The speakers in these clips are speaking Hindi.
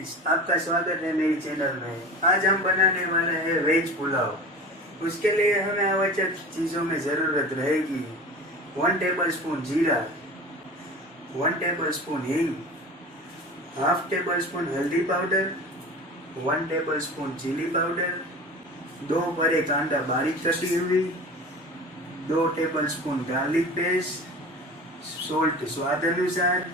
फ्रेंड्स, आपका स्वागत है मेरी चैनल में। आज हम बनाने वाले हैं वेज पुलाव। उसके लिए हमें आवश्यक चीज़ों में ज़रूरत रहेगी 1 टेबलस्पून जीरा, 1 टेबलस्पून हींग, हाफ टेबलस्पून हल्दी पाउडर, 1 टेबलस्पून चिली पाउडर, 2 बड़े कांदा बारीक कटी हुई, 2 टेबलस्पून गार्लिक पेस्ट, सोल्ट स्वाद अनुसार,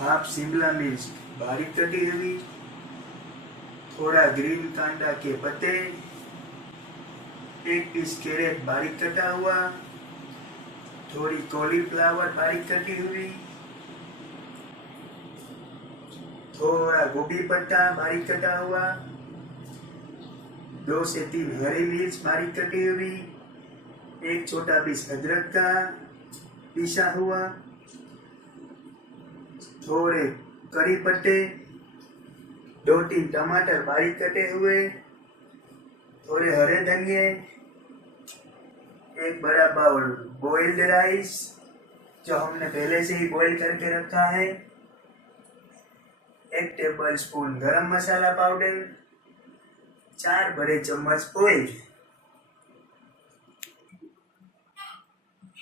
हाफ शिमला मिर्च बारीक कटी हुई, थोड़ा ग्रीन कांदा के पत्ते, 1 पीस कैरेट बारीक कटा हुआ, थोड़ी कॉलीफ्लावर बारीक कटी हुई, थोड़ा गोभी पत्ता बारीक कटा हुआ, 2 से 3 हरी मिर्च बारीक कटी हुई, 1 छोटा पीस अदरक का पीसा हुआ, थोड़े करी पत्ते, 2-3 टमाटर बारीक कटे हुए, थोड़े हरे धनिए, 1 बड़ा बाउल बॉइल्ड राइस जो हमने पहले से ही बॉईल करके रखा है, 1 टेबलस्पून गरम मसाला पाउडर, 4 बड़े चम्मच ऑयल।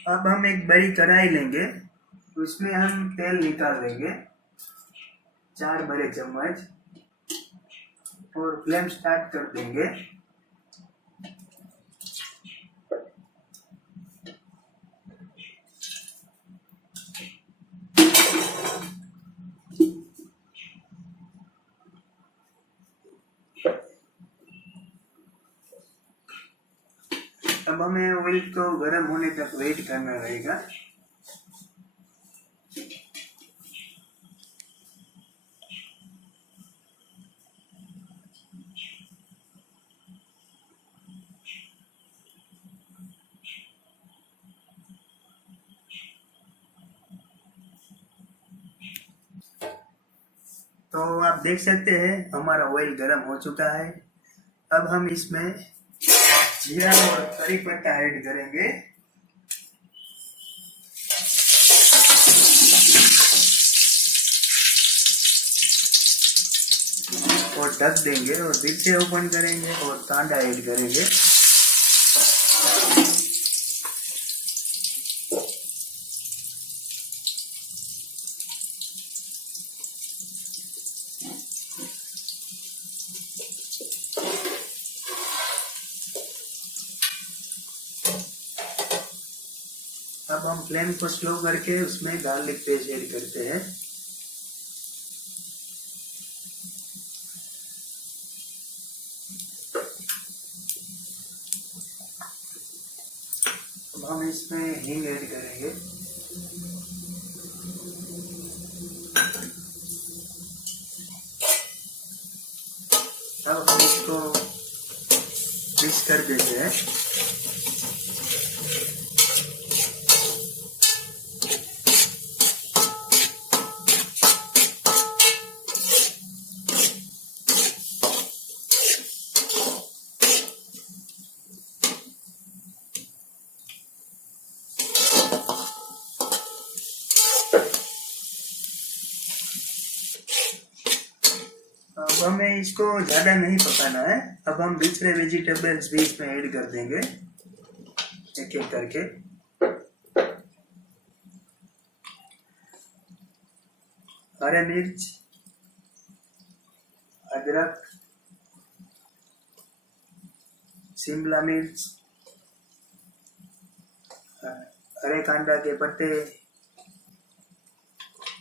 अब हम एक बड़ी कढ़ाई लेंगे, उसमें हम तेल निकाल लेंगे 4 बड़े चम्मच और फ्लेम स्टार्ट कर देंगे। अब हमें ऑयल को गर्म होने तक वेट करना रहेगा। तो आप देख सकते हैं हमारा ऑयल गर्म हो चुका है। अब हम इसमें जीरा और करी पत्ता ऐड करेंगे और ढक देंगे और फिर से ओपन करेंगे और कांदा ऐड करेंगे। अब हम फ्लेम को स्लो करके उसमें गार्लिक पेस्ट ऐड करते हैं। अब हम इसमें हींग ऐड करेंगे। अब हम इसको मिक्स कर देते हैं। अब हमें इसको ज्यादा नहीं पकाना है। अब हम दूसरे वेजिटेबल्स भी इसमें ऐड कर देंगे एक एक करके। हरे मिर्च, अदरक, शिमला मिर्च, हरे कांदा के पत्ते,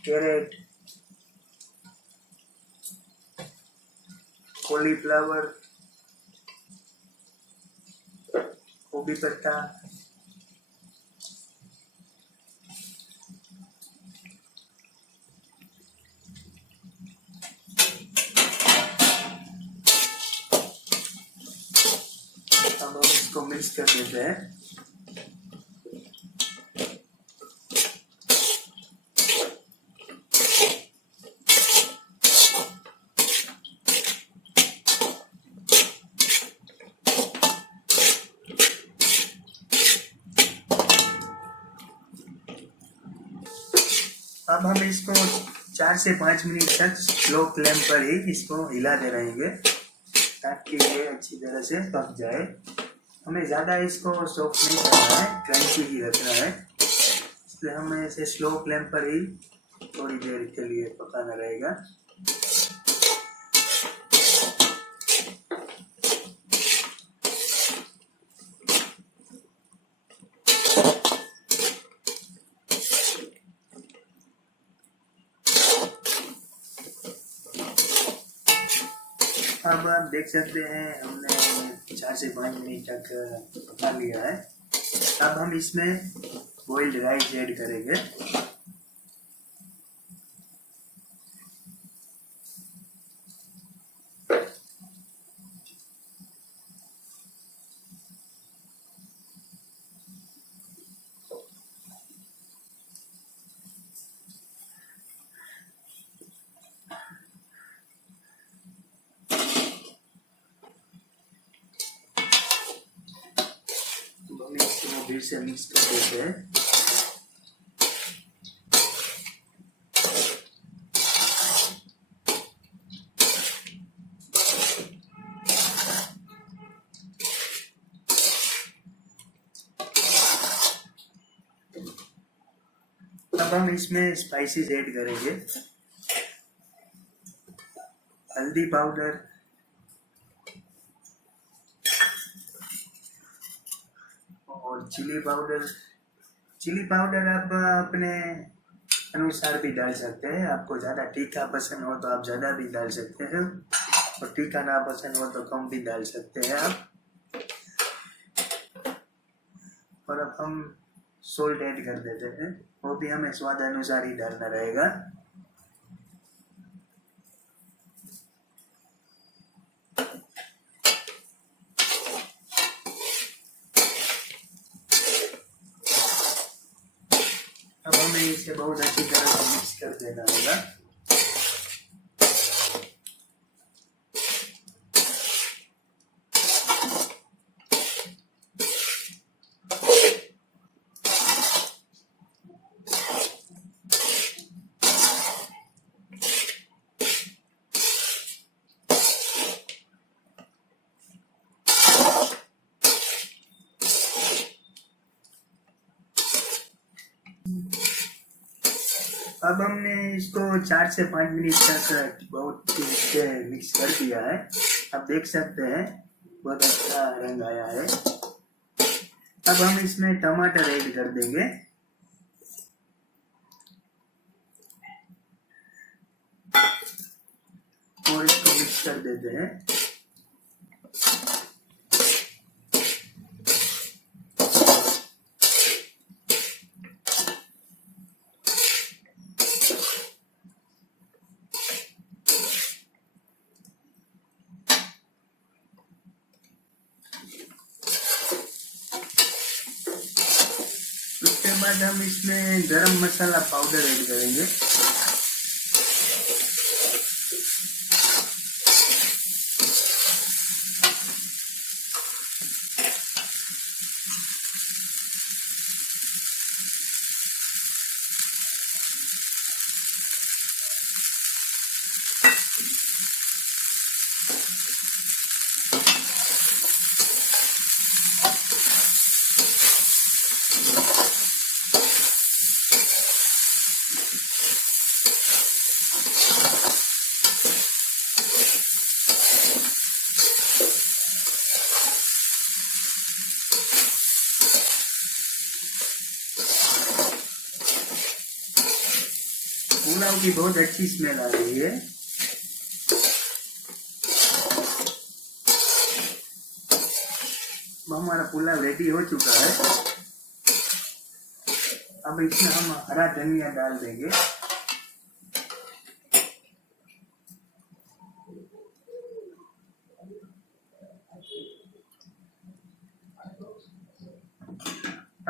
कैरेट, कॉलीफ्लावर, गोभी पत्ता, अब हम इसको मिक्स कर देते हैं। अब हम इसको 4 से 5 मिनट तक स्लो फ्लेम पर ही इसको हिलाते रहेंगे ताकि ये अच्छी तरह से पक जाए। हमें ज़्यादा इसको सॉफ्ट नहीं करना है, क्रंची ही रखना है, इसलिए हमें इसे स्लो फ्लेम पर ही थोड़ी देर के लिए पकाना रहेगा। अब आप देख सकते हैं हमने 4 से 5 मिनट तक पका लिया है। अब हम इसमें बॉइल्ड राइस ऐड करेंगे। हम इसको फिर से मिक्स कर देते हैं। अब हम इसमें स्पाइसेस ऐड करेंगे। हल्दी पाउडर, और चिली पाउडर। चिली पाउडर आप अपने अनुसार भी डाल सकते हैं। आपको ज़्यादा तीखा पसंद हो तो आप ज़्यादा भी डाल सकते हैं, और तीखा ना पसंद हो तो कम भी डाल सकते हैं आप। और अब हम सोल्ट ऐड कर देते हैं, वो भी हमें स्वाद अनुसार ही डालना रहेगा। अब हमें इसे बहुत अच्छी तरह से मिक्स कर देना होगा। अब हमने इसको 4 से 5 मिनट तक बहुत ठीक से मिक्स कर दिया है। आप देख सकते हैं बहुत अच्छा रंग आया है। अब हम इसमें टमाटर ऐड कर देंगे। और इसको मिक्स कर देते हैं। उसके बाद हम इसमें गरम मसाला पाउडर ऐड करेंगे। पुलाव की बहुत अच्छी स्मेल आ रही है। हमारा पुलाव रेडी हो चुका है। अब इसमें हम हरा धनिया डाल देंगे।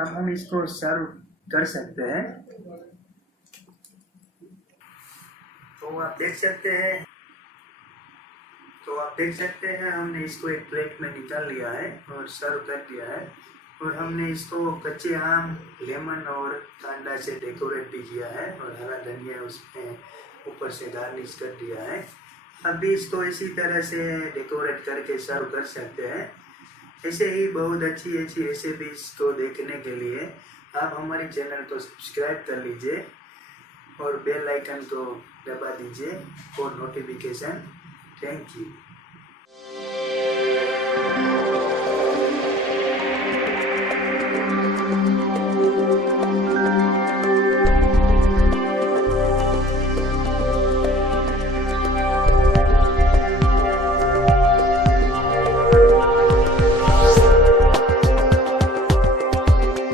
अब हम इसको सर्व कर सकते हैं। तो आप देख सकते हैं हमने इसको एक प्लेट में निकाल लिया है और सर्व कर दिया है। और हमने इसको कच्चे आम, लेमन और कांदा से डेकोरेट भी किया है, और हरा धनिया उसमें ऊपर से गार्निश कर दिया है। अभी इसको इसी तरह से डेकोरेट करके सर्व कर सकते हैं। ऐसे ही बहुत अच्छी अच्छी रेसिपीज को देखने के लिए आप हमारे चैनल को सब्सक्राइब कर लीजिए और बेल आइकन को दबा दीजिए फॉर नोटिफिकेशन। Thank you.